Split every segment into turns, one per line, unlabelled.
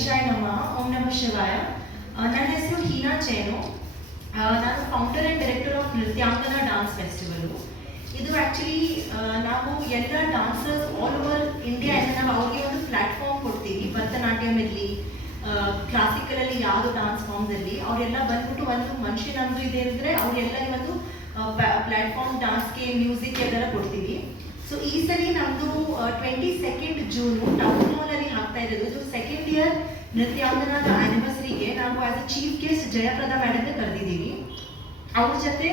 ಗಣೇಶಾಯ ನಮಃ ಓಂ ನಮಃ ಶಿವಾಯ. ನನ್ನ ಹೆಸರು ಹೀನಾ ಚೇನು. ನಾನು founder and director of Nrityangana dance festival ಇದು ಆ್ಯಕ್ಚುಲಿ ನಾವು ಎಲ್ಲ ಡಾನ್ಸರ್ಸ್ ಆಲ್ ಓವರ್ ಇಂಡಿಯಾ ಇಂದ ನಾವು ಅವ್ರಿಗೆ ಒಂದು ಪ್ಲ್ಯಾಟ್ಫಾರ್ಮ್ ಕೊಡ್ತೀವಿ, ಭರತನಾಟ್ಯಂ ಇರಲಿ ಕ್ಲಾಸಿಕಲಲ್ಲಿ ಯಾವುದು ಡಾನ್ಸ್ ಫಾರ್ಮ್ಸಲ್ಲಿ ಅವರೆಲ್ಲ ಬಂದ್ಬಿಟ್ಟು ಒಂದು ಮನುಷ್ಯನಂದು ಇದೆ ಅಂದರೆ ಅವರೆಲ್ಲ ಇವತ್ತು ಪ್ಲಾಟ್ಫಾರ್ಮ್ ಡಾನ್ಸ್ಗೆ ಮ್ಯೂಸಿಕ್ ಎಲ್ಲ ಕೊಡ್ತೀವಿ. ಸೊ ಈ ಸರಿ ನಮ್ದು twenty second June town hall ಅಲ್ಲಿ ಹಾಕ್ತಾ ಇರೋದು. ಇದು ಸೆಕೆಂಡ್ ಇಯರ್ ನೃತ್ಯಾಂಗನದ ಆನಿವರ್ಸರಿಗೆ ನಾವು as chief guest Jayaprada madam ಕರೆದಿದ್ದೀವಿ. ಅವ್ರ ಜೊತೆ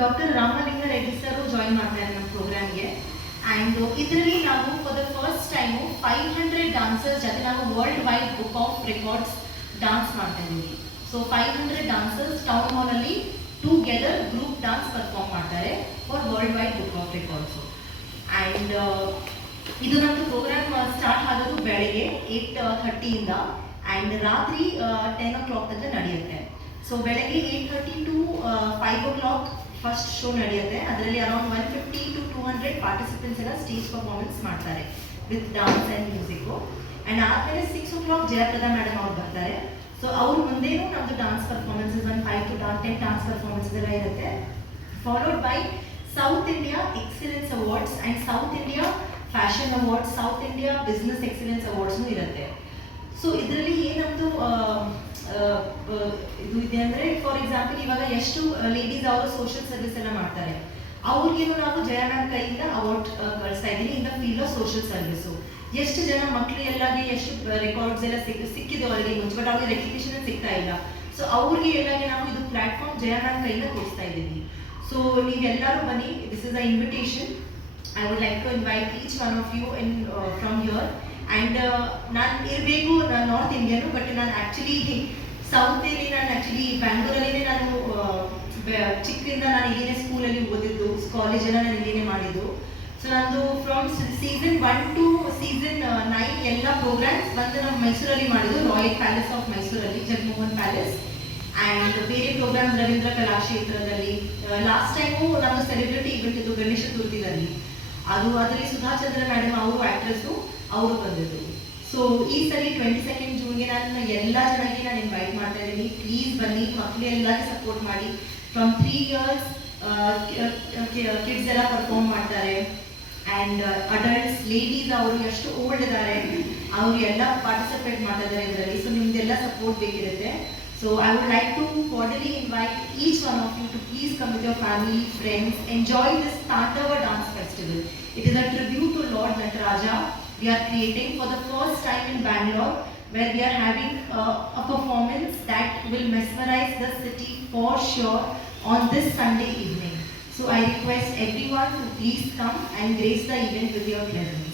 doctor Ramalinga Reddy sir join ಮಾಡ್ತಾರೆ ನಮ್ಮ ಪ್ರೋಗ್ರಾಮ್ಗೆ ಆ್ಯಂಡ್ ಇದರಲ್ಲಿ ನಾವು for the first time five hundred dancers ಜೊತೆ ನಾವು world wide book of records dance ಮಾಡ್ತಾ ಇದ್ದೀವಿ. So five hundred dancers town ಹಾಲಲ್ಲಿ ಟುಗೆದರ್ ಗ್ರೂಪ್ ಡಾನ್ಸ್ ಪರ್ಫಾರ್ಮ್ ಮಾಡ್ತಾರೆ for world wide book of records and ಇದು ನಮ್ಮದು ಪ್ರೋಗ್ರಾಮ್ ಸ್ಟಾರ್ಟ್ ಆಗೋದು ಬೆಳಗ್ಗೆ ಏಟ್ ಥರ್ಟಿಯಿಂದ ಆ್ಯಂಡ್ ರಾತ್ರಿ ಟೆನ್ ಓ ಕ್ಲಾಕ್ ತನಕ ನಡೆಯುತ್ತೆ. ಸೊ ಬೆಳಗ್ಗೆ eight thirty to five o'clock first show ನಡೆಯುತ್ತೆ. ಅದರಲ್ಲಿ around one fifty to two hundred participants ಎಲ್ಲ ಸ್ಟೇಜ್ ಪರ್ಫಾರ್ಮೆನ್ಸ್ ಮಾಡ್ತಾರೆ with dance and music and ಆದಮೇಲೆ six o'clock Jayaprada madam ಅವ್ರು ಬರ್ತಾರೆ. ಸೊ ಅವ್ರ ಮುಂದೆನೂ ನಮ್ಮದು ಡಾನ್ಸ್ ಪರ್ಫಾರ್ಮೆನ್ಸಸ್ ಒಂದು ಫೈವ್ ಟು ಡಾನ್ ಟೆನ್ ಡಾನ್ಸ್ ಪರ್ಫಾರ್ಮೆನ್ಸಸ್ ಎಲ್ಲ ಇರುತ್ತೆ. Followed by south India excellence awards and south India fashion awards south India business excellence ಅವಾರ್ಡ್ಸ್ನು ಇರುತ್ತೆ. ಸೊ ಇದರಲ್ಲಿ ಏನೊಂದು ಇದು ಇದೆ ಅಂದರೆ ಫಾರ್ ಎಕ್ಸಾಂಪಲ್ ಇವಾಗ ಎಷ್ಟು ಲೇಡೀಸ್ ಅವರು ಸೋಷಿಯಲ್ ಸರ್ವಿಸ್ ಎಲ್ಲ ಮಾಡ್ತಾರೆ. ಅವ್ರಿಗೇನು ನಾವು ಜಯ ಮ್ಯಾಮ್ ಕೈಯಿಂದ ಅವಾರ್ಡ್ ಕಳಿಸ್ತಾ ಇದ್ದೀನಿ. In the field of social service ಎಷ್ಟು ಜನ ಮಕ್ಕಳು ಎಲ್ಲಾಗಿ ಎಷ್ಟು ರೆಕಾರ್ಡ್ಸ್ ಎಲ್ಲ ಸಿಕ್, ಸಿಕ್ಕಿದೆ ಆಲ್ರೆಡಿ ಮುಂಚೆ ಬಟ್ ಅವ್ರಿಗೆ ರೆಕಗ್ನಿಷನ್ ಸಿಗ್ತಾ ಇಲ್ಲ. ಸೊ ಅವ್ರಿಗೆ ಎಲ್ಲಾಗಿ ನಾವು ಇದು ಪ್ಲಾಟ್ಫಾರ್ಮ್ ಜಯ ಮ್ಯಾಮ್ ಕೈಯಿಂದ ಕೊಡಿಸ್ತಾ ಇದ್ದೀವಿ. ಸೊ ನೀವೆಲ್ಲರೂ ಬನ್ನಿ. This is a invitation I would like to invite each one of you in from your and ನಾನು ಇರಬೇಕು, ನಾನು ನಾರ್ತ್ ಇಂಡಿಯನು ಬಟ್ ನಾನು ಆ್ಯಕ್ಚುಲಿ ಸೌತಲ್ಲಿ ನಾನು ಆ್ಯಕ್ಚುಲಿ ಬ್ಯಾಂಗ್ಳೂರಲ್ಲಿನೇ ನಾನು ಚಿಕ್ಕದಿಂದ ನಾನು ಇಲ್ಲಿನೇ ಸ್ಕೂಲಲ್ಲಿ ಓದಿದ್ದು ಕಾಲೇಜನ್ನು ನಾನು ಇಲ್ಲಿನೇ ಮಾಡಿದ್ದು. ಸೊ ನಂದು from season one to season nine ಎಲ್ಲ ಪ್ರೋಗ್ರಾಮ್ಸ್ ಬಂದು ನಾವು ಮೈಸೂರಲ್ಲಿ ಮಾಡಿದ್ದು. ರಾಯಲ್ ಪ್ಯಾಲೇಸ್ ಆಫ್ ಮೈಸೂರಲ್ಲಿ ಜಗಮೋಹನ್ ಪ್ಯಾಲೇಸ್ ಆ್ಯಂಡ್ ಬೇರೆ ಪ್ರೋಗ್ರಾಮ್ ರವೀಂದ್ರ ಕಲಾಕ್ಷೇತ್ರದಲ್ಲಿ ಲಾಸ್ಟ್ ಟೈಮು ನಮ್ಮ ಸೆಲೆಬ್ರಿಟಿ ಇವೆಂಟ್ ಇದು ಗಣೇಶ ಚತುರ್ಥಿದಲ್ಲಿ. ಅದು ಅದರಲ್ಲಿ ಸುಧಾಚಂದ್ರ ಮೇಡಮ್ ಅವರು ಆ್ಯಕ್ಟ್ರೆಸ್ಸು ಅವರು ಬಂದಿದ್ದರು ಸೊ ಈ ಸರಿ ಟ್ವೆಂಟಿ ಸೆಕೆಂಡ್ ಜೂನ್ಗೆ ನಾನು ಎಲ್ಲ ಜನಕ್ಕೆ ನಾನು ಇನ್ವೈಟ್ ಮಾಡ್ತಾ ಇದ್ದೀನಿ. ಪ್ಲೀಸ್ ಬನ್ನಿ ಮಕ್ಕಳು ಎಲ್ಲರಿಗೆ ಸಪೋರ್ಟ್ ಮಾಡಿ. ಫ್ರಮ್ ತ್ರೀ ಇಯರ್ಸ್ ಕಿಡ್ಸ್ ಎಲ್ಲ ಪರ್ಫಾರ್ಮ್ ಮಾಡ್ತಾರೆ. ಆ್ಯಂಡ್ ಅಡಲ್ಟ್ಸ್ ಲೇಡೀಸ್ ಅವರು ಎಷ್ಟು ಓಲ್ಡ್ ಇದ್ದಾರೆ, ಅವರು ಎಲ್ಲ ಪಾರ್ಟಿಸಿಪೇಟ್ ಮಾಡ್ತಾ ಇದ್ದಾರೆ ಇದರಲ್ಲಿ. ಸೊ ನಿಮ್ದೆಲ್ಲ ಸಪೋರ್ಟ್ ಬೇಕಿರುತ್ತೆ. So I would like to cordially invite each one of you to please come with your family, friends, enjoy this Tandava Dance Festival. It is a tribute to Lord Nataraja we are creating for the first time in Bangalore where we are having uh, a performance that will mesmerize the city for sure on this Sunday evening. So I request everyone to please come and grace the event with your presence.